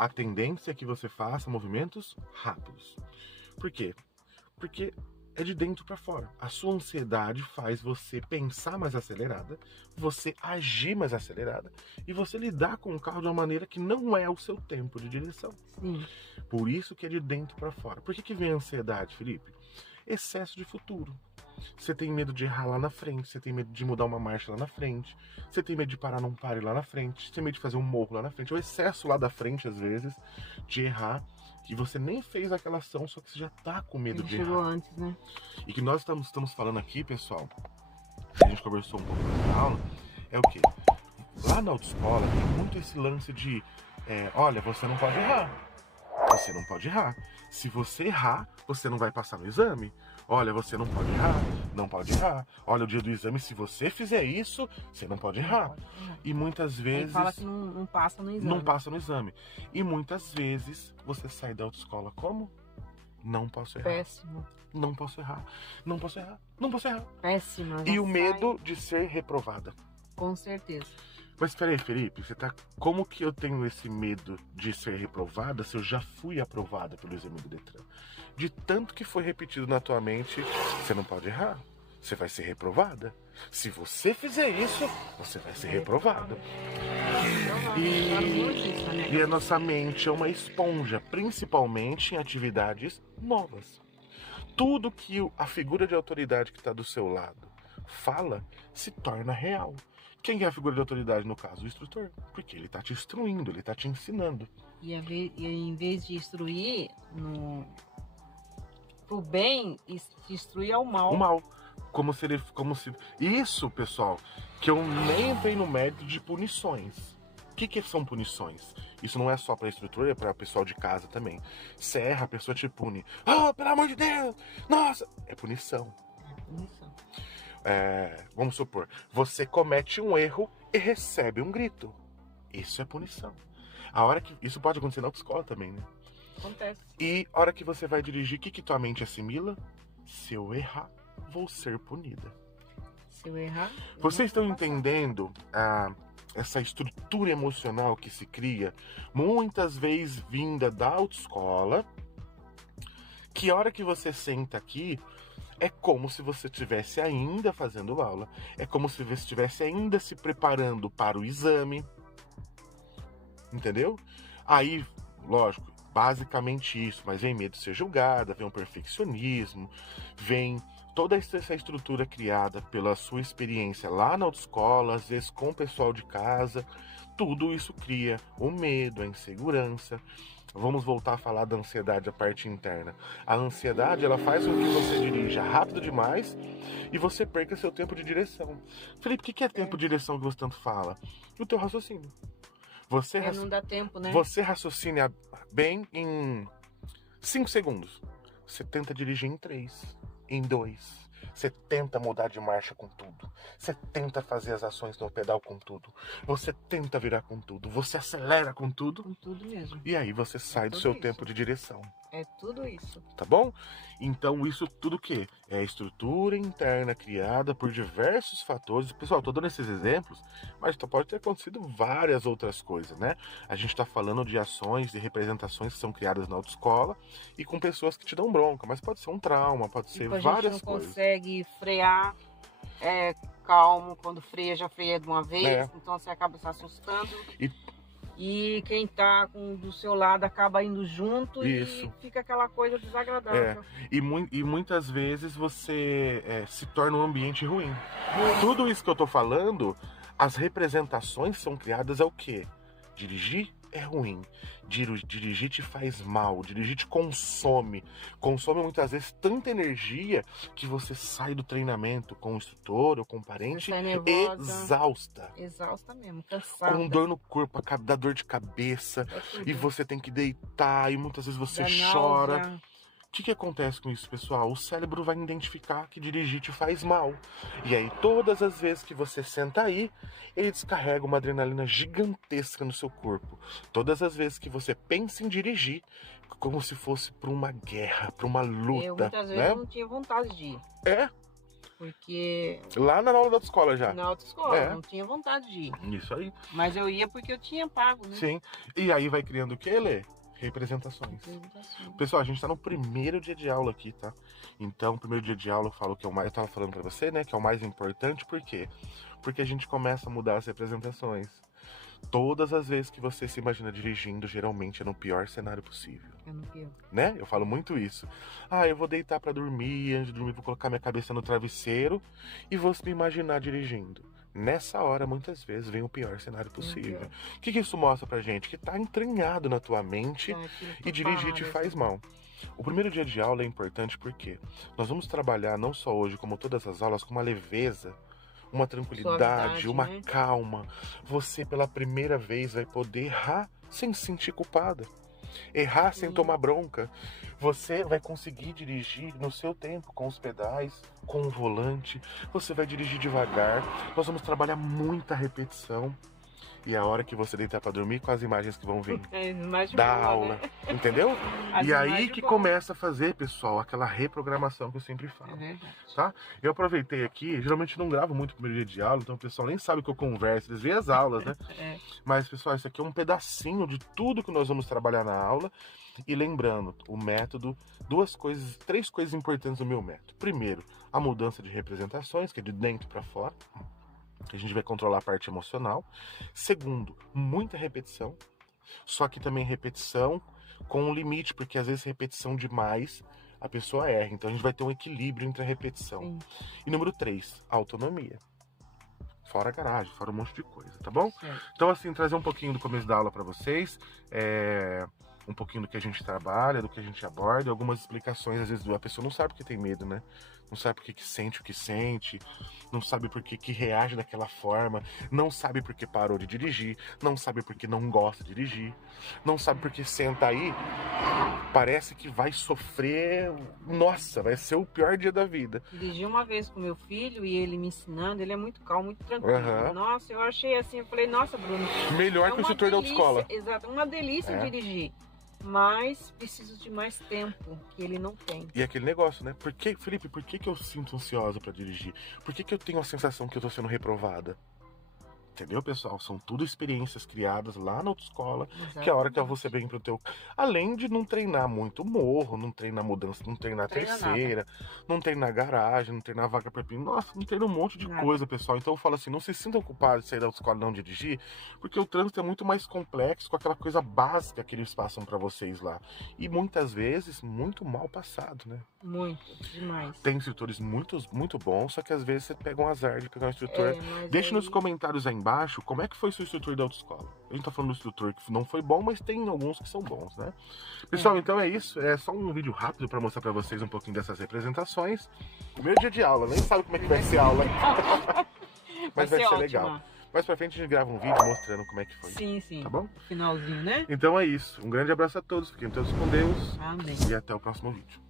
a tendência é que você faça movimentos rápidos. Por quê? Porque é de dentro para fora. A sua ansiedade faz você pensar mais acelerada, você agir mais acelerada e você lidar com o carro de uma maneira que não é o seu tempo de direção. Sim. Por isso que é de dentro para fora. Por que vem a ansiedade, Felipe? Excesso de futuro. Você tem medo de errar lá na frente, você tem medo de mudar uma marcha lá na frente, você tem medo de parar num pare lá na frente, você tem medo de fazer um morro lá na frente, o excesso lá da frente, às vezes, de errar, que você nem fez aquela ação, só que você já tá com medo de Chegou errar. antes, né? E que nós estamos falando aqui, pessoal, que a gente conversou um pouco na aula, é o quê? Lá na autoescola tem muito esse lance de, olha, você não pode errar. Você não pode errar. Se você errar, você não vai passar no exame. Olha, você não pode errar, não pode errar. Olha, o dia do exame, se você fizer isso, você não pode errar. E muitas vezes... Aí fala que não passa no exame. Não passa no exame. E muitas vezes você sai da autoescola como? Não posso errar. Péssimo. Não posso errar. Não posso errar. Não posso errar. Péssima. E o medo de ser reprovada. Com certeza. Mas peraí, Felipe, como que eu tenho esse medo de ser reprovada se eu já fui aprovada pelo exame do Detran? De tanto que foi repetido na tua mente, você não pode errar, você vai ser reprovada. Se você fizer isso, você vai ser reprovada. E a nossa mente é uma esponja, principalmente em atividades novas. Tudo que a figura de autoridade que está do seu lado fala se torna real. Quem é a figura de autoridade no caso? O instrutor. Porque ele está te instruindo, ele está te ensinando. E em vez de instruir pro bem, instruir ao mal. O mal. Como se... Isso, pessoal, que eu nem entrei no mérito de punições. O que são punições? Isso não é só para instrutor, é para pessoal de casa também. Você erra, a pessoa te pune. Oh, pelo amor de Deus! Nossa! É punição. É punição. Vamos supor, você comete um erro e recebe um grito. Isso é punição. Isso pode acontecer na autoescola também, né? Acontece. E a hora que você vai dirigir, o que tua mente assimila? Se eu errar, vou ser punida. Se eu errar... Vocês estão entendendo essa estrutura emocional que se cria, muitas vezes vinda da autoescola, que a hora que você senta aqui, é como se você estivesse ainda fazendo aula. É como se você estivesse ainda se preparando para o exame. Entendeu? Aí, lógico, basicamente isso. Mas vem medo de ser julgada, vem um perfeccionismo, vem toda essa estrutura criada pela sua experiência lá na autoescola, às vezes com o pessoal de casa. Tudo isso cria o medo, a insegurança. Vamos voltar a falar da ansiedade, a parte interna. A ansiedade, ela faz com que você dirija rápido demais e você perca seu tempo de direção. Felipe, o que é tempo de direção que você tanto fala? O teu raciocínio. Não dá tempo, né? Você raciocina bem em 5 segundos. Você tenta dirigir em 3, em 2. Você tenta mudar de marcha com tudo. Você tenta fazer as ações no pedal com tudo. Você tenta virar com tudo. Você acelera com tudo. Com tudo mesmo. E aí você sai do seu tempo de direção. É tudo isso. Tá bom? Então isso tudo o quê? É estrutura interna criada por diversos fatores. Pessoal, tô dando esses exemplos, mas pode ter acontecido várias outras coisas, né? A gente tá falando de ações e representações que são criadas na autoescola e com pessoas que te dão bronca, mas pode ser um trauma, pode ser várias coisas. A gente não consegue frear calmo, quando freia, já freia de uma vez, então você acaba se assustando. E quem tá do seu lado acaba indo junto. Isso. E fica aquela coisa desagradável. E muitas vezes você se torna um ambiente ruim. Tudo isso que eu tô falando, as representações são criadas ao quê? Dirigir é ruim. Dirigir te faz mal. Dirigir te consome. Consome muitas vezes tanta energia que você sai do treinamento com o instrutor ou com o parente exausta. Exausta mesmo, cansada. Com dor no corpo, dá dor de cabeça. E você tem que deitar e muitas vezes você chora. O que acontece com isso, pessoal? O cérebro vai identificar que dirigir te faz mal. E aí, todas as vezes que você senta aí, ele descarrega uma adrenalina gigantesca no seu corpo. Todas as vezes que você pensa em dirigir, como se fosse para uma guerra, para uma luta. Muitas vezes eu não tinha vontade de ir. Porque... Lá na aula da autoescola já? Na autoescola, não tinha vontade de ir. Isso aí. Mas eu ia porque eu tinha pago, né? Sim. E aí vai criando o que, Lê? Representações. Pessoal, a gente tá no primeiro dia de aula aqui, tá? Então, o primeiro dia de aula eu falo que é o mais... Eu tava falando pra você, né? Que é o mais importante, por quê? Porque a gente começa a mudar as representações. Todas as vezes que você se imagina dirigindo, geralmente é no pior cenário possível. É no pior. Né? Eu falo muito isso. Eu vou deitar pra dormir, antes de dormir vou colocar minha cabeça no travesseiro e vou me imaginar dirigindo. Nessa hora, muitas vezes, vem o pior cenário possível. O que isso mostra pra gente? Que tá entranhado na tua mente e dirigir te faz mal. O primeiro dia de aula é importante porque nós vamos trabalhar não só hoje, como todas as aulas, com uma leveza, uma tranquilidade, uma calma. Você, pela primeira vez, vai poder errar sem se sentir culpada. Errar sem tomar bronca. Você vai conseguir dirigir no seu tempo, com os pedais, com o volante. Você vai dirigir devagar. Nós vamos trabalhar muita repetição. E a hora que você deitar pra dormir, com as imagens que vão vir da aula, né? Entendeu? E aí que começa a fazer, pessoal, aquela reprogramação que eu sempre falo, tá? Eu aproveitei aqui, geralmente não gravo muito o primeiro dia de aula, então o pessoal nem sabe que eu converso, eles veem as aulas, né? Mas, pessoal, isso aqui é um pedacinho de tudo que nós vamos trabalhar na aula. E lembrando, o método, três coisas importantes no meu método. Primeiro, a mudança de representações, que é de dentro para fora. A gente vai controlar a parte emocional. Segundo, muita repetição. Só que também repetição com um limite, porque às vezes repetição demais a pessoa erra. Então a gente vai ter um equilíbrio entre a repetição. Sim. E número 3, autonomia. Fora a garagem, fora um monte de coisa, tá bom? Sim. Então assim, trazer um pouquinho do começo da aula para vocês. Um pouquinho do que a gente trabalha, do que a gente aborda, algumas explicações, às vezes a pessoa não sabe porque tem medo, né? Não sabe por que sente o que sente, não sabe por que reage daquela forma, não sabe por que parou de dirigir, não sabe por que não gosta de dirigir, não sabe por que senta aí, parece que vai sofrer, nossa, vai ser o pior dia da vida. Dirigi uma vez com meu filho e ele me ensinando, ele é muito calmo, muito tranquilo. Nossa, eu achei assim, eu falei, nossa, Bruno, melhor que o instrutor da autoescola. Exato, uma delícia dirigir. Mas preciso de mais tempo, que ele não tem. E aquele negócio, né? Felipe, por que eu sinto ansiosa pra dirigir? Por que eu tenho a sensação que eu tô sendo reprovada? Entendeu, pessoal? São tudo experiências criadas lá na autoescola. Exatamente. Que é a hora que eu vou ser bem pro teu... Além de não treinar muito morro, não treinar mudança, não treinar terceira, não treinar garagem, não treinar vaga pra pino. Nossa, não treina um monte de coisa, pessoal. Então eu falo assim, não se sintam culpados de sair da autoescola e não dirigir, porque o trânsito é muito mais complexo com aquela coisa básica que eles passam pra vocês lá. E muitas vezes, muito mal passado, né? Muito, demais. Tem instrutores muito bons, só que às vezes você pega um azar de pegar um instrutor. Deixa nos comentários aí embaixo como é que foi seu instrutor da autoescola. A gente tá falando do instrutor que não foi bom, mas tem alguns que são bons, né? Pessoal, então é isso. É só um vídeo rápido pra mostrar pra vocês um pouquinho dessas representações. Primeiro dia de aula, nem sabe como é que vai ser a aula. Mas vai ser legal. Mais pra frente a gente grava um vídeo mostrando como é que foi. Sim, sim. Tá bom? Finalzinho, né? Então é isso. Um grande abraço a todos. Fiquem todos com Deus. Amém. E até o próximo vídeo.